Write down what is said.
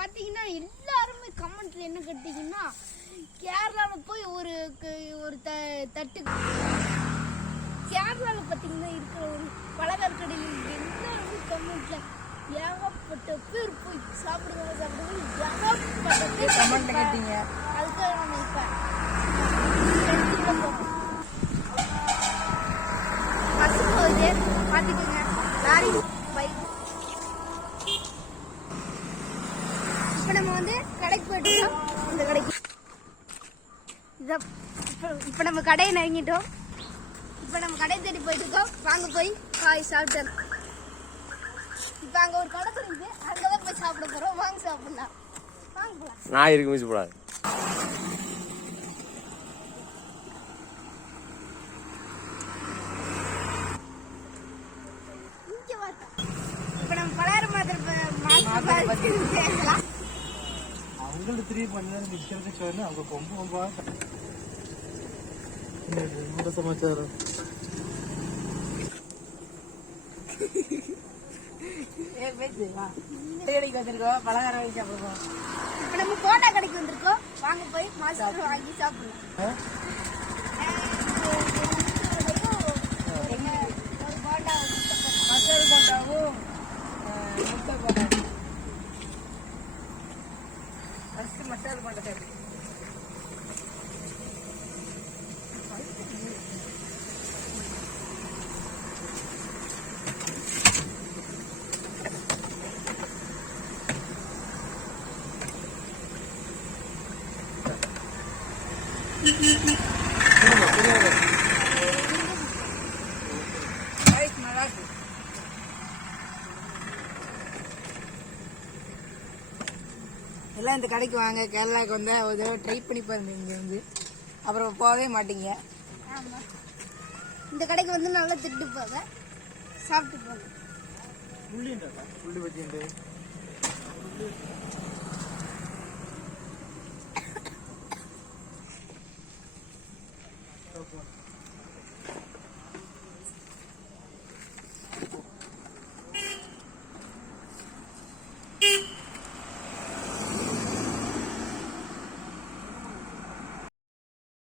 பார்த்தீங்கன்னா எல்லாருமே கமெண்ட்ல என்ன கேட்டீங்கன்னா, கேரளாவில் போய் ஒரு தட்டு கேரளாவில் பார்த்தீங்கன்னா இருக்கிற ஒரு பலகார கடையில் எல்லாருமே கமெண்ட்ல ஏகப்பட்ட பேர் போய் சாப்பிடுவாங்க ஏகப்பட்ட பேர் கமெண்ட் கேட்டீங்க. அதுக்காக நம்ம இப்போ பஸ் போகுது பார்த்துக்கோங்க, லாரி பைக். இப்போ நம்ம வந்து கடைக்கு போயிட்டோம். இந்த கடைக்கு இப்போ நம்ம கடையை நெருங்கிட்டோம். இப்போ நம்ம கடையை தேடி போயிட்டு இருக்கோம். வாங்க போய் காய் சாப்பிட்டோம். இப்போ அங்கே ஒரு கடை இருக்குது, அங்கே தான் போய் சாப்பிட போகிறோம். வாங்க சாப்பிடலாம், வாங்க போகலாம். நான் இருக்கு மிஸ் போடாது. இங்கே பார்த்தோம். இப்போ நம்ம பலகார மாத்திரம் அவங்களுக்கு 3 பண்ணி நிற்கிறது சொன்னா அவங்க கொம்பு கொம்பா என்னோட சமாச்சாரம். பலகார சாப்பிடுவோம். இப்போ நம்ம கோட்டா கடைக்கு வந்திருக்கோம். வாங்க போய் மாஸ்டர் வாங்கி சாப்பிடுவோம். ஒரு கோட்டா மசாலா கோட்டாவும் முட்டை கோட்டாவும் மசாலா கோட்டை. எல்லாம் இந்த கடைக்கு வாங்க. கேரளாவுக்கு வந்து ஒரு ட்ரை பண்ணி பாருங்க. இங்கே வந்து அப்புறம் போகவே மாட்டீங்க. ஆமாம், இந்த கடைக்கு வந்து நல்லா திட்டு போங்க, சாப்பிட்டு போங்க. புள்ளி பஜ்ஜி